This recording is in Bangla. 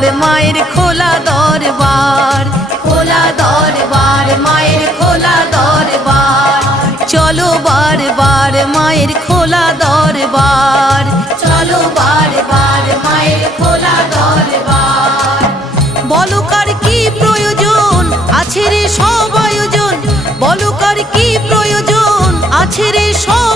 দরবার মায়ের খোলা দরবার, খোলা দরবার মায়ের খোলা দরবার। চলো বারবার মায়ের খোলা দরবার, চলো বারবার মায়ের খোলা দরবার। বলো কার কি প্রয়োজন আছে রে সব আয়োজন, বলো কার কি প্রয়োজন আছে রে সব